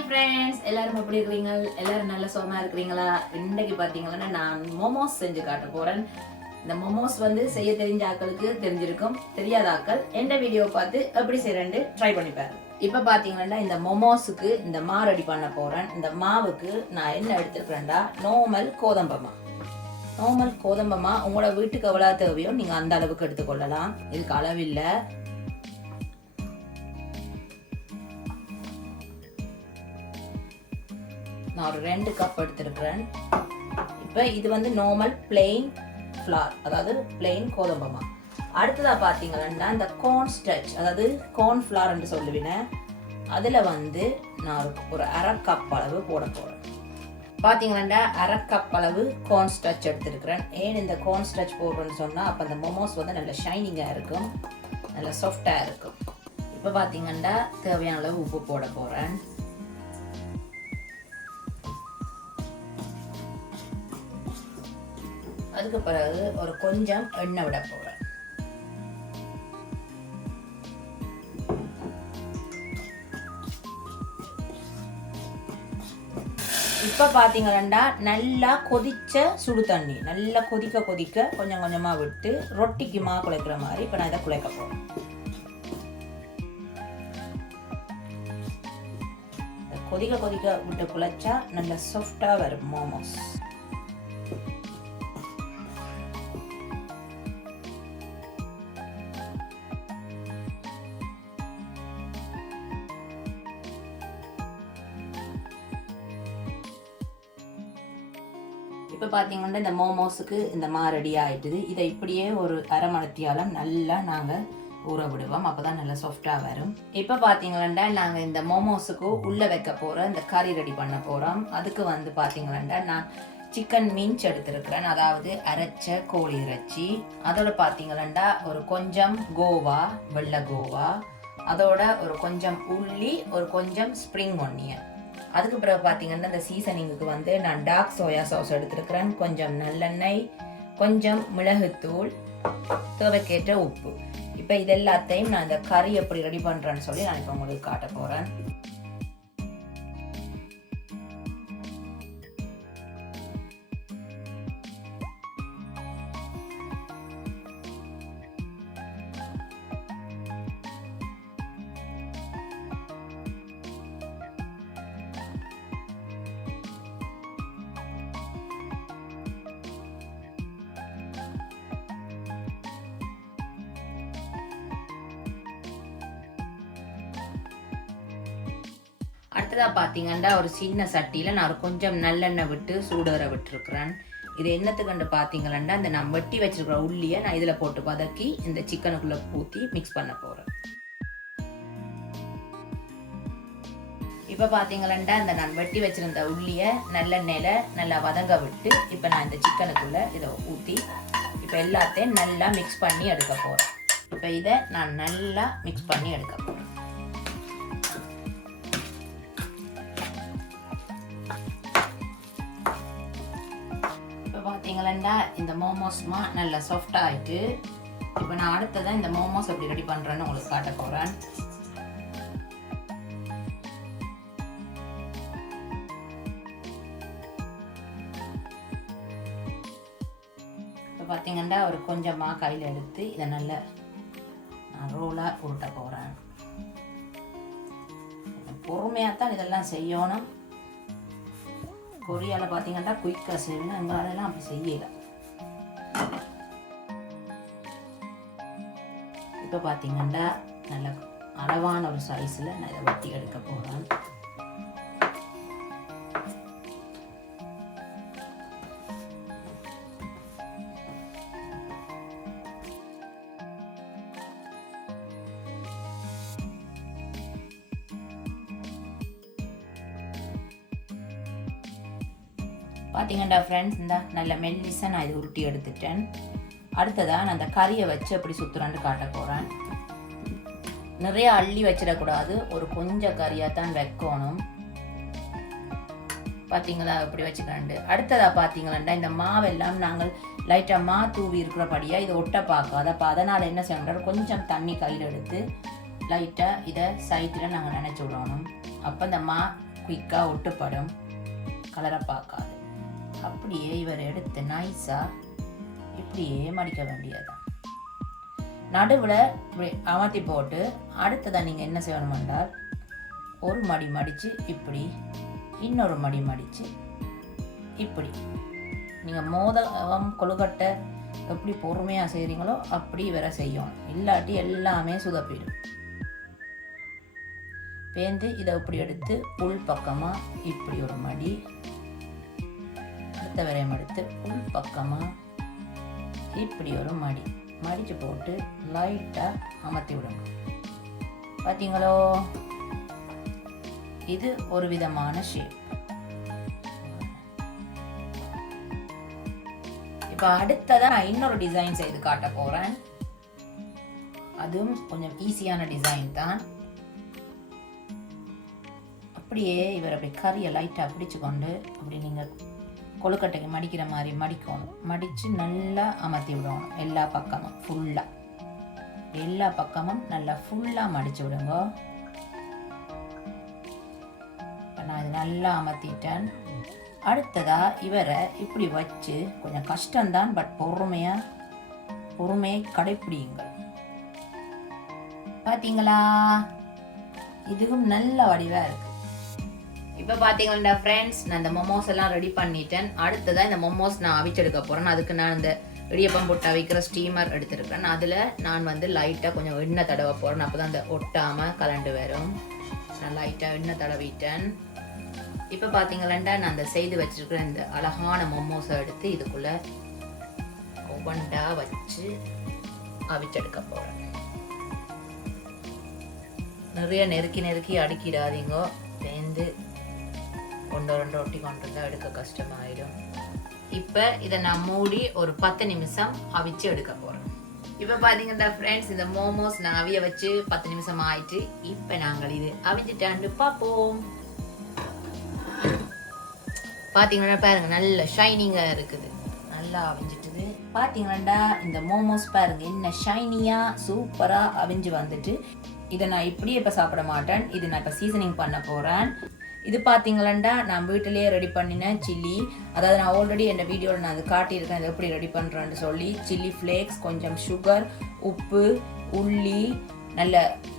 Hi friends, எல்லாரும் எப்படி இருக்கிறீங்க? எல்லாரும் நல்ல சுகமா இருக்கிறீங்களா? இன்னைக்கு பார்த்தீங்கன்னா நான் மோமோஸ் செஞ்சு காட்ட போறேன். இந்த மோமோஸ் செய்ய தெரிஞ்ச ஆட்களுக்கு தெரிஞ்சிருக்கும், தெரியாத ஆட்கள் எந்த வீடியோ பார்த்து எப்படி செய்யறேன்னு ட்ரை பண்ணி பாருங்க. இப்போ பார்த்தீங்கன்னா இந்த மோமோஸுக்கு இந்த மா ரெடி பண்ண போறேன். இந்த மாவுக்கு நான் என்ன எடுத்துக்கிறேன்டா, நார்மல் கோதம்பமா. நார்மல் கோதம்பமா உங்களோட வீட்டுக்கு எவ்வளோ தேவையோ நீங்க அந்த அளவுக்கு எடுத்துக்கொள்ளலாம். இதுக்கு அளவில்லை. நான் ஒரு 2 கப் எடுத்திருக்கிறேன். இப்போ இது நார்மல் பிளெயின் ஃப்ளார், அதாவது பிளெயின் கோதம்பமா. அடுத்ததாக பார்த்தீங்கன்னா இந்த கார்ன் ஸ்டச், அதாவது கார்ன் ஃப்ளார் என்று சொல்லுவேன். அதில் நான் ஒரு 1/2 கப் அளவு போட போகிறேன். பார்த்தீங்கன்னா 1/2 கப் அளவு கார்ன் ஸ்டச் எடுத்திருக்கிறேன். ஏன் இந்த கார்ன் ஸ்டச் போடுறேன்னு சொன்னால் அப்போ அந்த மோமோஸ் நல்ல ஷைனிங்காக இருக்கும், நல்ல சாஃப்டாக இருக்கும். இப்போ பார்த்தீங்கன்னா தேவையான அளவு உப்பு போட போகிறேன். அதுக்கு பிறகு ஒரு கொஞ்சம் எண்ணெய் விட போறேன். இப்ப பாத்தீங்கன்னா நல்லா கொதிச்ச சுடு தண்ணி, நல்லா கொதிக்க கொதிக்க கொஞ்சம் கொஞ்சமா விட்டு ரொட்டிக்கு மா குழைக்கிற மாதிரி இப்ப நான் இதை குழைக்க போறேன். கொதிக்க கொதிக்க விட்டு குழைச்சா நல்ல சாஃப்டா வரும் மோமோஸ். இப்போ பார்த்தீங்கன்னா இந்த மோமோஸுக்கு இந்த மா ரெடி ஆகிட்டுது. இதை இப்படியே ஒரு 1/2 மணித்தியாலம் நல்லா நாங்கள் ஊற விடுவோம், அப்போ தான் நல்லா சாஃப்டாக வரும். இப்போ பார்த்தீங்கன்னா நாங்கள் இந்த மோமோஸுக்கு உள்ளே வைக்க போகிறோம், இந்த கறி ரெடி பண்ண போகிறோம். அதுக்கு பார்த்தீங்கன்னா நான் சிக்கன் மின்ச் எடுத்திருக்கிறேன், அதாவது அரைச்ச கோழி இறைச்சி. அதோட பார்த்தீங்கன்னா ஒரு கொஞ்சம் கோவா, வெள்ளை கோவா, அதோட ஒரு கொஞ்சம் உள்ளி, ஒரு கொஞ்சம் ஸ்ப்ரிங் ஒன்னியன். அதுக்கு பிறகு பார்த்தீங்கன்னா இந்த சீசனிங்குக்கு நான் டார்க் சோயா சாஸ் எடுத்துருக்கிறேன், கொஞ்சம் நல்லெண்ணெய், கொஞ்சம் மிளகுத்தூள், தேவைக்கேற்ற உப்பு. இப்போ இது எல்லாத்தையும் நான் இந்த கறி எப்படி ரெடி பண்ணுறேன்னு சொல்லி நான் இப்போ உங்களுக்கு காட்ட போகிறேன். அடுத்ததாக பார்த்தீங்கன்னா ஒரு சின்ன சட்டியில் நான் கொஞ்சம் நல்லெண்ணெய் விட்டு சூடேற விட்டுருக்குறேன். இது என்னத்துக்கு பார்த்தீங்கன்னா இந்த நான் வெட்டி வச்சிருக்கிற உள்ளியை நான் இதில் போட்டு பதக்கி இந்த சிக்கனுக்குள்ளே ஊற்றி மிக்ஸ் பண்ண போகிறேன். இப்போ பார்த்தீங்கன்னா இந்த நான் வெட்டி வச்சிருந்த உள்ளியை நல்லெண்ணெயில் நல்லா வதங்க விட்டு இப்போ நான் இந்த சிக்கனுக்குள்ளே இதை ஊற்றி இப்போ எல்லாத்தையும் நல்லா மிக்ஸ் பண்ணி எடுக்க போகிறேன். இப்போ இதை நான் நல்லா மிக்ஸ் பண்ணி எடுக்க போகிறேன். பார்த்தீங்களா இந்த மோமோஸ்மா நல்லா சாஃப்டாக ஆகிட்டு இப்போ நான் அடுத்ததான் இந்த மோமோஸ் எப்படி ரெடி பண்ணுறேன்னு உங்களுக்கு காட்ட போகிறேன். இப்போ பார்த்தீங்கன்னா ஒரு கொஞ்சமாக கையில் எடுத்து இதை நல்லா நான் ரோலாக உருட்ட போகிறேன். பொறுமையாக தான் இதெல்லாம் செய்யணும். கொரியாவில் பார்த்தீங்கன்னா குயிக்காக செய்யணும், எங்களாலெல்லாம் அப்படி செய்யலை. இப்போ பார்த்தீங்கன்னா நல்ல அளவான ஒரு சைஸில் நான் இதை வெட்டி எடுக்க போகிறேன். பார்த்தீங்கன்னா ஃப்ரெண்ட்ஸ், இந்த நல்ல மெல்லிஸாக நான் இது உருட்டி எடுத்துட்டேன். அடுத்ததாக நான் அந்த கறியை வச்சு எப்படி சுற்றுறான்னு காட்ட போகிறேன். நிறைய அள்ளி வச்சிடக்கூடாது, ஒரு கொஞ்சம் கறியாக தான் வைக்கணும். பார்த்தீங்களா எப்படி வச்சுக்காண்டு. அடுத்ததாக பார்த்தீங்கன்னா இந்த மாவெல்லாம் நாங்கள் லைட்டாக மா தூவி இருக்கிறபடியாக இதை ஒட்ட பார்க்காது. அப்போ அதனால் என்ன செய்யணும், கொஞ்சம் தண்ணி கையில் எடுத்து லைட்டாக இதை சைட்டில் நாங்கள் நினச்சி விடணும். அப்போ இந்த மா குயிக்காக ஒட்டுப்படும், கலரை பார்க்காது. அப்படியே இவர் எடுத்து நைஸாக இப்படியே மடிக்க வேண்டியதுதான். நடுவில் அமர்த்தி போட்டு அடுத்ததான் நீங்கள் என்ன செய்யணும் என்றால் ஒரு மடி மடித்து இப்படி, இன்னொரு மடி மடித்து இப்படி. நீங்கள் மோதகம் கொழுக்கட்டை எப்படி பொறுமையாக செய்கிறீங்களோ அப்படி வேற செய்யணும், இல்லாட்டி எல்லாமே சுதப்பிடும். பேந்து இதை இப்படி எடுத்து உள் பக்கமாக இப்படி ஒரு மடி, அடுத்த வரையும் எடுத்து உள் பக்கமாக இப்படி ஒரு மடி மடித்து போட்டு லைட்டாக அமர்த்தி விடுங்க. பார்த்தீங்களோ, இது ஒரு விதமான ஷேப். இப்போ அடுத்ததான் நான் இன்னொரு டிசைன் செய்து காட்ட போறேன். அதுவும் கொஞ்சம் ஈஸியான டிசைன் தான். அப்படியே இவர் அப்படி கறியை லைட்டாக பிடிச்சு கொண்டு அப்படி நீங்கள் கொழுக்கட்டைக்கு மடிக்கிற மாதிரி மடிக்கணும். மடித்து நல்லா அமர்த்தி விடணும். எல்லா பக்கமும் ஃபுல்லாக, எல்லா பக்கமும் நல்லா ஃபுல்லாக மடித்து விடுங்க. நான் இது நல்லா அமர்த்திட்டேன். அடுத்ததா இவரை இப்படி வச்சு, கொஞ்சம் கஷ்டம்தான், பட் பொறுமையை கடைப்பிடியுங்கள். பார்த்தீங்களா, இதுவும் நல்ல வடிவாக இருக்கு. இப்போ பார்த்தீங்கன்னா ஃப்ரெண்ட்ஸ், நான் இந்த மொமோஸ் எல்லாம் ரெடி பண்ணிட்டேன். அடுத்ததான் இந்த மொமோஸ் நான் அவிச்செடுக்க போகிறேன். அதுக்கு நான் இந்த இடியப்பம் போட்டு அவிக்கிற ஸ்டீமர் எடுத்துருக்கேன். அதில் நான் வந்து லைட்டாக கொஞ்சம் எண்ணெய் தடவை போகிறேன். அப்போ தான் அந்த ஒட்டாமல் கலண்டு வரும். நான் லைட்டாக எண்ணெய் தடவிட்டேன். இப்போ பார்த்தீங்களா, நான் அந்த செய்து வச்சிருக்கிற இந்த அழகான மொமோஸை எடுத்து இதுக்குள்ளே ஒவ்வொன்றா வச்சு அவிச்செடுக்க போகிறேன். நிறைய நெருக்கி அடிக்கிடாதீங்க, சேர்ந்து ஒன்று ஒட்டி கொண்டு இருந்தால் எடுக்க கஷ்டமாயிடும். இப்போ இதை நான் மூடி ஒரு 10 நிமிஷம் அவிச்சு எடுக்க போகிறேன். இப்போ பார்த்தீங்கன்னா ஃப்ரெண்ட்ஸ், இந்த மோமோஸ் நான் அவிய வச்சு 10 நிமிஷம் ஆயிட்டு. இப்போ நாங்கள் இது அவிச்சுட்டாண்டு பார்ப்போம். பார்த்தீங்கன்னா பாருங்க, நல்ல ஷைனிங்காக இருக்குது, நல்லா அவிஞ்சிட்டுது. பார்த்தீங்கன்னா இந்த மோமோஸ் பாருங்க என்ன ஷைனியாக சூப்பராக அவிஞ்சு வந்துட்டு. இதை நான் இப்படியே இப்போ சாப்பிட மாட்டேன், இது நான் இப்போ சீசனிங் பண்ண போகிறேன். இது பார்த்தீங்களா, நான் வீட்டிலேயே ரெடி பண்ணினேன் சில்லி. அதாவது நான் ஆல்ரெடி என் வீடியோவில் நான் அது காட்டியிருக்கேன், இது எப்படி ரெடி பண்ணுறேன்னு சொல்லி. சில்லி ஃப்ளேக்ஸ், கொஞ்சம் சுகர், உப்பு, உள்ளி,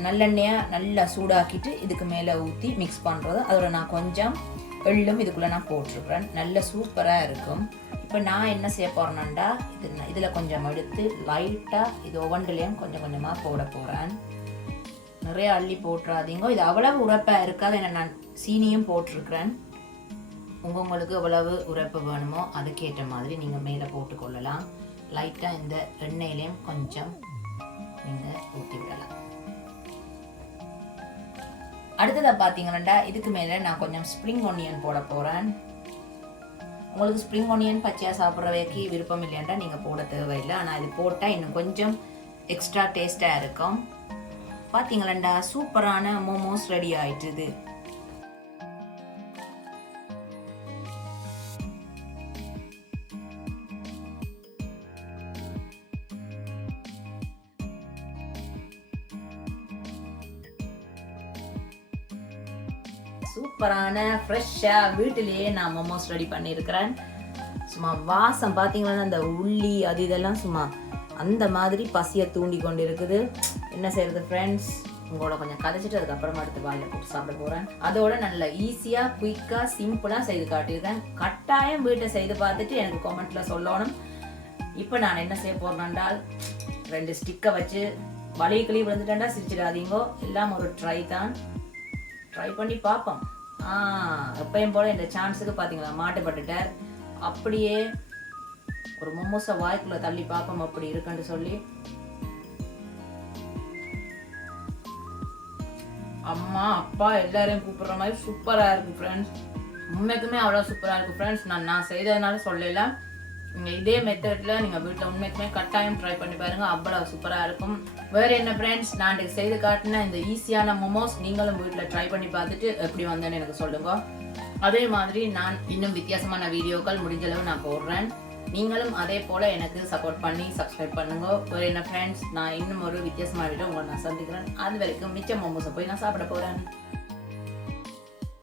நல்லெண்ணெயை நல்லா சூடாக்கிட்டு இதுக்கு மேலே ஊற்றி மிக்ஸ் பண்ணுறது. அதோட நான் கொஞ்சம் எள்ளும் இதுக்குள்ளே நான் போட்டிருக்கிறேன். நல்ல சூப்பராக இருக்கும். இப்போ நான் என்ன செய்ய போகிறேன்னா, இதில் கொஞ்சம் எடுத்து லைட்டாக இது ஒவ்வொன்றுலேயும் கொஞ்சம் கொஞ்சமாக போட போகிறேன். நிறைய அள்ளி போட்டுறாதீங்க, இது அவ்வளவு உரைப்பாக இருக்காது. ஏன்னா நான் சீனியும் போட்டிருக்கிறேன். உங்களுக்கு எவ்வளவு உரைப்பு வேணுமோ அதுக்கேற்ற மாதிரி நீங்கள் மேலே போட்டுக்கொள்ளலாம். லைட்டாக இந்த எண்ணெயிலையும் கொஞ்சம் நீங்கள் ஊற்றி விடலாம். அடுத்ததை பார்த்தீங்கன்னா, இதுக்கு மேலே நான் கொஞ்சம் ஸ்ப்ரிங் ஒனியன் போட போகிறேன். உங்களுக்கு ஸ்ப்ரிங் ஒனியன் பச்சையாக சாப்பிட்றவைக்கு விருப்பம் இல்லையாண்டா நீங்கள் போட தேவையில்லை. ஆனால் இது போட்டால் இன்னும் கொஞ்சம் எக்ஸ்ட்ரா டேஸ்ட்டாக இருக்கும். பார்த்தீங்களா, சூப்பரான மோமோஸ் ரெடி ஆயிட்டுது. சூப்பரான ஃப்ரெஷ்ஷாக வீட்டிலேயே நான் மோமோஸ் ரெடி பண்ணியிருக்கிறேன். சும்மா வாசம் பார்த்தீங்கன்னா அந்த உள்ளி அது இதெல்லாம் சும்மா அந்த மாதிரி பசியை தூண்டி கொண்டு இருக்குது. என்ன செய்யறது ஃப்ரெண்ட்ஸ், உங்களோட கொஞ்சம் கதைச்சிட்டு அதுக்கப்புறமா அடுத்து வாயில போட்டு சாப்பிட போகிறேன். அதோட நல்ல ஈஸியாக குயிக்காக சிம்பிளாக செய்து காட்டியிருக்கேன். கட்டாயம் வீட்டை செய்து பார்த்துட்டு எனக்கு கமெண்ட்டில் சொல்லணும். இப்போ நான் என்ன செய்ய போகிறேன்னால், 2 ஸ்டிக்கை வச்சு வலிகளி விழுந்துட்டேன்டா சிரிச்சிடாதீங்கோ. எல்லாம் ஒரு ட்ரை தான், ட்ரை பண்ணி பார்ப்போம். எப்பயும் போல இந்த சான்ஸுக்கு பார்த்தீங்களா மாட்டுப்பட்டுட்டார். அப்படியே ஒரு மோமோஸை வாய்க்குள்ள தள்ளி பார்ப்போம் அப்படி இருக்குன்னு சொல்லி. அம்மா அப்பா எல்லாரையும் கூப்பிடுற மாதிரி சூப்பராக இருக்கு ஃப்ரெண்ட்ஸ். உண்மைக்குமே அவ்வளோ சூப்பராக இருக்கு ஃப்ரெண்ட்ஸ். நான் செய்ததுனால சொல்லலாம். நீங்கள் இதே மெத்தடில் நீங்கள் வீட்டில் உண்மைக்குமே கட்டாயம் ட்ரை பண்ணி பாருங்கள், அவ்வளோ சூப்பராக இருக்கும். வேறு என்ன ஃப்ரெண்ட்ஸ், நான் செய்து காட்டின இந்த ஈஸியான மோமோஸ் நீங்களும் வீட்டில் ட்ரை பண்ணி பார்த்துட்டு எப்படி வந்தேன்னு எனக்கு சொல்லுங்க. அதே மாதிரி நான் இன்னும் வித்தியாசமான வீடியோக்கள் முடிஞ்சளவு நான் போடுறேன். நீங்களும் அதே போல் எனக்கு சப்போர்ட் பண்ணி சப்ஸ்கிரைப் பண்ணுங்க. வேறு என்ன ஃப்ரெண்ட்ஸ், நான் இன்னும் ஒரு வித்தியாசமான வீடியோ உங்களை நான் சந்திக்கிறேன். அது வரைக்கும் மிச்ச மோமோஸை போய் நான் சாப்பிட போகிறேன்.